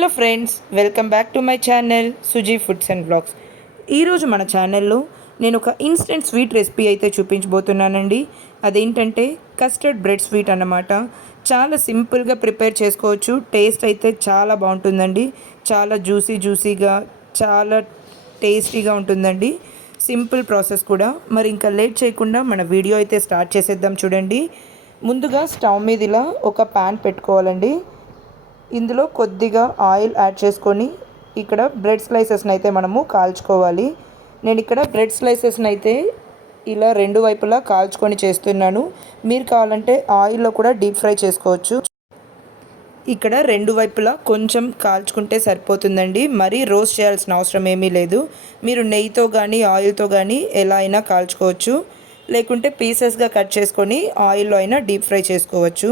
Hello friends welcome back to my channel Suji foods and blogs. ఈరోజు మన ఛానల్లో నేను ఒక ఇన్స్టెంట్ స్వీట్ రెసిపీ అయితే చూపించబోతున్నానండి. అదేంటంటే కస్టర్డ్ బ్రెడ్ స్వీట్ అన్నమాట. చాలా సింపుల్గా ప్రిపేర్ చేసుకోవచ్చు. టేస్ట్ అయితే చాలా బాగుంటుందండి. చాలా జ్యూసీ జ్యూసీగా చాలా టేస్టీగా ఉంటుందండి. సింపుల్ ప్రాసెస్ కూడా. మరి ఇంకా లేట్ చేయకుండా మన వీడియో అయితే స్టార్ట్ చేసేద్దాం చూడండి. ముందుగా స్టవ్ మీద ఇలా ఒక ప్యాన్ పెట్టుకోవాలండి. ఇందులో కొద్దిగా ఆయిల్ యాడ్ చేసుకొని ఇక్కడ బ్రెడ్ స్లైసెస్ని అయితే మనము కాల్చుకోవాలి. నేను ఇక్కడ బ్రెడ్ స్లైసెస్ని అయితే ఇలా రెండు వైపులా కాల్చుకొని చేస్తున్నాను. మీరు కావాలంటే ఆయిల్లో కూడా డీప్ ఫ్రై చేసుకోవచ్చు. ఇక్కడ రెండు వైపులా కొంచెం కాల్చుకుంటే సరిపోతుందండి. మరీ రోస్ట్ చేయాల్సిన అవసరం ఏమీ లేదు. మీరు నెయ్యితో కానీ ఆయిల్తో కానీ ఎలా అయినా కాల్చుకోవచ్చు. లేకుంటే పీసెస్గా కట్ చేసుకొని ఆయిల్లో అయినా డీప్ ఫ్రై చేసుకోవచ్చు.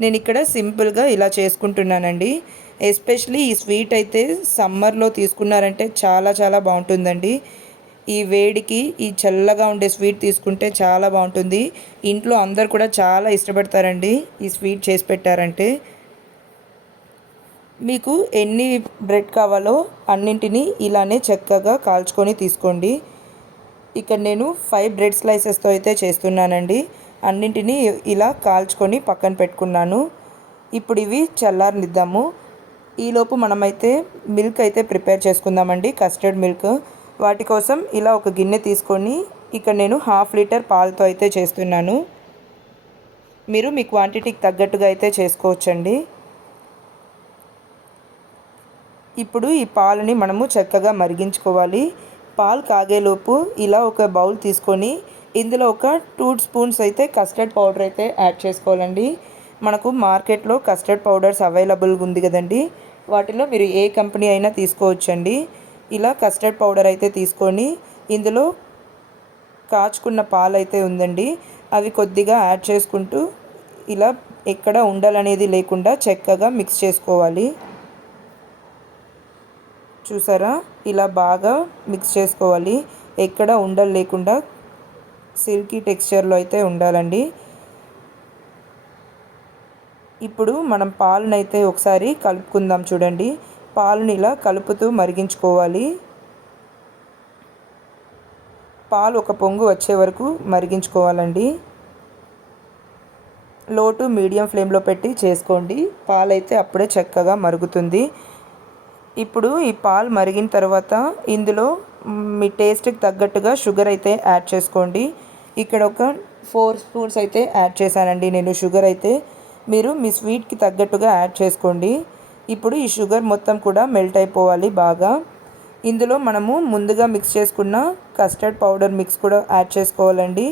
నేను ఇక్కడ సింపుల్గా ఇలా చేసుకుంటున్నానండి. ఎస్పెషలీ ఈ స్వీట్ అయితే సమ్మర్లో తీసుకున్నారంటే చాలా చాలా బాగుంటుందండి. ఈ వేడికి ఈ చల్లగా ఉండే స్వీట్ తీసుకుంటే చాలా బాగుంటుంది. ఇంట్లో అందరు కూడా చాలా ఇష్టపడతారండి ఈ స్వీట్ చేసి పెట్టారంటే. మీకు ఎన్ని బ్రెడ్ కావాలో అన్నింటినీ ఇలానే చక్కగా కాల్చుకొని తీసుకోండి. ఇక్కడ నేను ఫైవ్ బ్రెడ్ స్లైసెస్తో అయితే చేస్తున్నానండి. అన్నింటినీ ఇలా కాల్చుకొని పక్కన పెట్టుకున్నాను. ఇప్పుడు ఇవి చల్లారనిద్దాము. ఈలోపు మనమైతే మిల్క్ అయితే ప్రిపేర్ చేసుకుందామండి కస్టర్డ్ మిల్క్. వాటి కోసం ఇలా ఒక గిన్నె తీసుకొని ఇక్కడ నేను హాఫ్ లీటర్ పాలతో అయితే చేస్తున్నాను. మీరు మీ క్వాంటిటీకి తగ్గట్టుగా అయితే చేసుకోవచ్చండి. ఇప్పుడు ఈ పాలని మనము చక్కగా మరిగించుకోవాలి. పాలు కాగేలోపు ఇలా ఒక బౌల్ తీసుకొని ఇందులో ఒక టూ స్పూన్స్ అయితే కస్టర్డ్ పౌడర్ అయితే యాడ్ చేసుకోవాలండి. మనకు మార్కెట్లో కస్టర్డ్ పౌడర్స్ అవైలబుల్గా ఉంది కదండి. వాటిలో మీరు ఏ కంపెనీ అయినా తీసుకోవచ్చండి. ఇలా కస్టర్డ్ పౌడర్ అయితే తీసుకొని ఇందులో కాచుకున్న పాలు అయితే ఉందండి. అవి కొద్దిగా యాడ్ చేసుకుంటూ ఇలా ఎక్కడ ఉండాలనేది లేకుండా చక్కగా మిక్స్ చేసుకోవాలి. చూసారా? ఇలా బాగా మిక్స్ చేసుకోవాలి. ఎక్కడ ఉండలు లేకుండా సిల్కీ టెక్స్చర్లో అయితే ఉండాలండి. ఇప్పుడు మనం పాలనైతే ఒకసారి కలుపుకుందాం చూడండి. పాలను ఇలా కలుపుతూ మరిగించుకోవాలి. పాలు ఒక పొంగు వచ్చే వరకు మరిగించుకోవాలండి. లో టు మీడియం ఫ్లేమ్లో పెట్టి చేసుకోండి. పాలైతే అప్పుడే చక్కగా మరుగుతుంది. ఇప్పుడు ఈ పాలు మరిగిన తర్వాత ఇందులో మీ టేస్ట్కి తగ్గట్టుగా షుగర్ అయితే యాడ్ చేసుకోండి. ఇక్కడ ఒక ఫోర్ స్పూన్స్ అయితే యాడ్ చేశానండి. నేను షుగర్ అయితే మీరు మీ స్వీట్కి తగ్గట్టుగా యాడ్ చేసుకోండి. ఇప్పుడు ఈ షుగర్ మొత్తం కూడా మెల్ట్ అయిపోవాలి బాగా. ఇందులో మనము ముందుగా మిక్స్ చేసుకున్న కస్టర్డ్ పౌడర్ మిక్స్ కూడా యాడ్ చేసుకోవాలండి.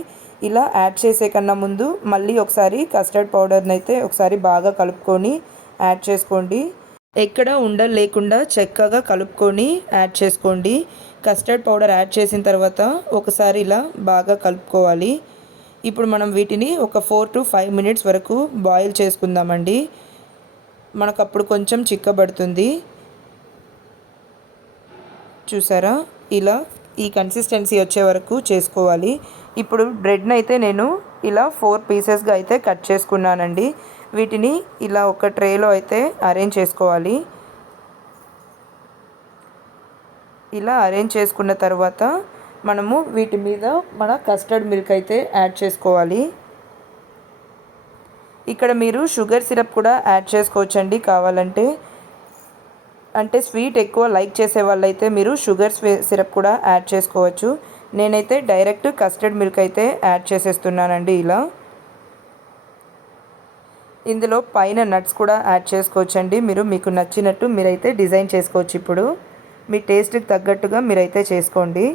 ఇలా యాడ్ చేసే కన్నా ముందు మళ్ళీ ఒకసారి కస్టర్డ్ పౌడర్ని అయితే ఒకసారి బాగా కలుపుకొని యాడ్ చేసుకోండి. ఎక్కడ ఉండ లేకుండా చక్కగా కలుపుకొని యాడ్ చేసుకోండి. కస్టర్డ్ పౌడర్ యాడ్ చేసిన తర్వాత ఒకసారి ఇలా బాగా కలుపుకోవాలి. ఇప్పుడు మనం వీటిని ఒక ఫోర్ టు ఫైవ్ మినిట్స్ వరకు బాయిల్ చేసుకుందామండి. మనకు అప్పుడు కొంచెం చిక్కబడుతుంది. చూసారా? ఇలా ఈ కన్సిస్టెన్సీ వచ్చే వరకు చేసుకోవాలి. ఇప్పుడు బ్రెడ్ని అయితే నేను ఇలా ఫోర్ పీసెస్గా అయితే కట్ చేసుకున్నానండి. వీటిని ఇలా ఒక ట్రేలో అయితే అరేంజ్ చేసుకోవాలి. ఇలా అరేంజ్ చేసుకున్న తర్వాత మనము వీటి మీద మన కస్టర్డ్ మిల్క్ అయితే యాడ్ చేసుకోవాలి. ఇక్కడ మీరు షుగర్ సిరప్ కూడా యాడ్ చేసుకోవచ్చండి. కావాలంటే అంటే స్వీట్ ఎక్కువ లైక్ చేసే వాళ్ళైతే మీరు షుగర్ సిరప్ కూడా యాడ్ చేసుకోవచ్చు. నేనైతే డైరెక్ట్ కస్టర్డ్ మిల్క్ అయితే యాడ్ చేసేస్తున్నానండి ఇలా. ఇందులో పైన నట్స్ కూడా యాడ్ చేసుకోవచ్చండి. మీరు మీకు నచ్చినట్టు మీరైతే డిజైన్ చేసుకోవచ్చు ఇప్పుడు. మీ టేస్ట్కి తగ్గట్టుగా మీరైతే చేసుకోండి.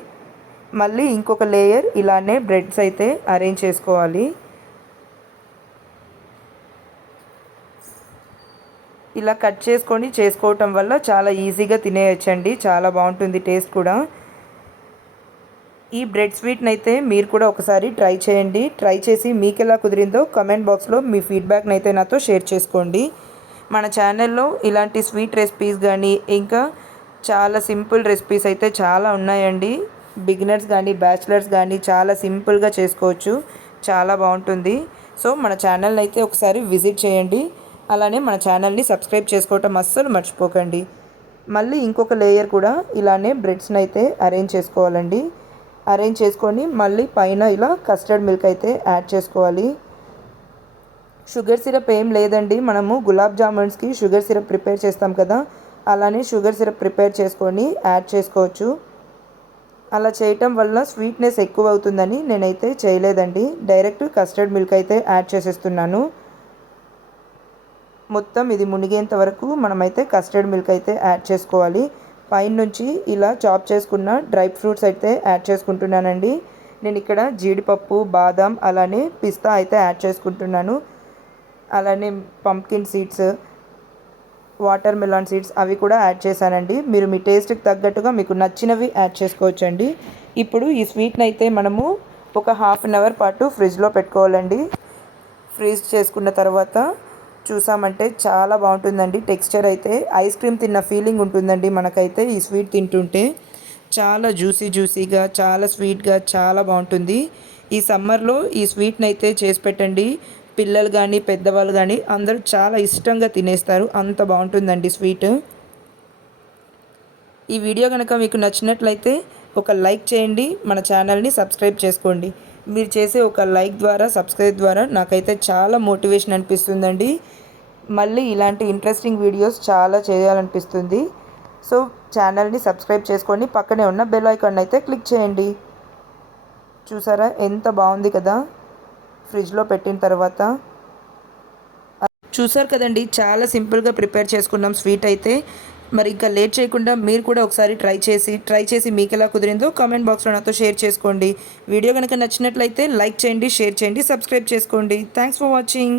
మళ్ళీ ఇంకొక లేయర్ ఇలానే బ్రెడ్స్ అయితే అరేంజ్ చేసుకోవాలి. ఇలా కట్ చేసుకొని చేసుకోవటం వల్ల చాలా ఈజీగా తినేయచ్చండి. చాలా బాగుంటుంది టేస్ట్ కూడా. ఈ బ్రెడ్ స్వీట్ని అయితే మీరు కూడా ఒకసారి ట్రై చేయండి. ట్రై చేసి మీకు ఎలా కుదిరిందో కమెంట్ బాక్స్లో మీ ఫీడ్బ్యాక్ని అయితే నాతో షేర్ చేసుకోండి. మన ఛానల్లో ఇలాంటి స్వీట్ రెసిపీస్ కానీ ఇంకా చాలా సింపుల్ రెసిపీస్ అయితే చాలా ఉన్నాయండి. బిగినర్స్ కానీ బ్యాచిలర్స్ కానీ చాలా సింపుల్గా చేసుకోవచ్చు. చాలా బాగుంటుంది. సో మన ఛానల్ని అయితే ఒకసారి విజిట్ చేయండి. అలానే మన ఛానల్ని సబ్స్క్రైబ్ చేసుకోవటం అస్సలు మర్చిపోకండి. మళ్ళీ ఇంకొక లేయర్ కూడా ఇలానే బ్రెడ్స్ని అయితే అరేంజ్ చేసుకోవాలండి. అరేంజ్ చేసుకొని మళ్ళీ పైన ఇలా కస్టర్డ్ మిల్క్ అయితే యాడ్ చేసుకోవాలి. షుగర్ సిరప్ ఏం లేదండి. మనము గులాబ్ జామున్స్కి షుగర్ సిరప్ ప్రిపేర్ చేస్తాం కదా. అలానే షుగర్ సిరప్ ప్రిపేర్ చేసుకొని యాడ్ చేసుకోవచ్చు. అలా చేయటం వల్ల స్వీట్నెస్ ఎక్కువ అవుతుందని నేనైతే చేయలేదండి. డైరెక్ట్ కస్టర్డ్ మిల్క్ అయితే యాడ్ చేసేస్తున్నాను. మొత్తం ఇది మునిగేంత వరకు మనమైతే కస్టర్డ్ మిల్క్ అయితే యాడ్ చేసుకోవాలి. పైన నుంచి ఇలా చాప్ చేసుకున్న డ్రై ఫ్రూట్స్ అయితే యాడ్ చేసుకుంటున్నానండి. నేను ఇక్కడ జీడిపప్పు బాదం అలానే పిస్తా అయితే యాడ్ చేసుకుంటున్నాను. అలానే pumpkin seeds watermelon seeds అవి కూడా యాడ్ చేశానండి. మీరు మీ టేస్ట్కి తగ్గట్టుగా మీకు నచ్చినవి యాడ్ చేసుకోవచ్చండి. ఇప్పుడు ఈ స్వీట్ని అయితే మనము ఒక హాఫ్ అన్ అవర్ పాటు ఫ్రిడ్జ్లో పెట్టుకోవాలండి. ఫ్రీజ్ చేసుకున్న తర్వాత చూసామంటే చాలా బాగుంటుందండి. టెక్స్చర్ అయితే ఐస్ క్రీమ్ తిన్న ఫీలింగ్ ఉంటుందండి మనకైతే ఈ స్వీట్ తింటుంటే. చాలా జ్యూసీ జ్యూసీగా చాలా స్వీట్గా చాలా బాగుంటుంది. ఈ సమ్మర్లో ఈ స్వీట్ని అయితే చేసి పెట్టండి. పిల్లలు కానీ పెద్దవాళ్ళు కానీ అందరూ చాలా ఇష్టంగా తినేస్తారు. అంత బాగుంటుందండి స్వీట్. ఈ వీడియో కనుక మీకు నచ్చినట్లయితే ఒక లైక్ చేయండి మన ఛానల్ని సబ్స్క్రైబ్ చేసుకోండి. మీరు చేసే ఒక లైక్ ద్వారా సబ్స్క్రైబ్ ద్వారా నాకైతే చాలా మోటివేషన్ అనిపిస్తుందండి. మళ్ళీ ఇలాంటి ఇంట్రెస్టింగ్ వీడియోస్ చాలా చేయాలనిపిస్తుంది. సో ఛానల్ని సబ్స్క్రైబ్ చేసుకొని పక్కనే ఉన్న బెల్ ఐకాన్ అయితే క్లిక్ చేయండి. చూసారా? ఎంత బాగుంది కదా? ఫ్రిడ్జ్లో పెట్టిన తర్వాత చూసారు కదండి చాలా సింపుల్గా ప్రిపేర్ చేసుకున్నాం స్వీట్ అయితే. మరి ఇంకా లేట్ చేయకుండా మీరు కూడా ఒకసారి ట్రై చేసి ట్రై చేసి మీకు ఎలా కుదిరిందో కామెంట్ బాక్స్లో నాతో షేర్ చేసుకోండి. వీడియో కనుక నచ్చినట్లయితే లైక్ చేయండి షేర్ చేయండి సబ్స్క్రైబ్ చేసుకోండి. Thanks for watching.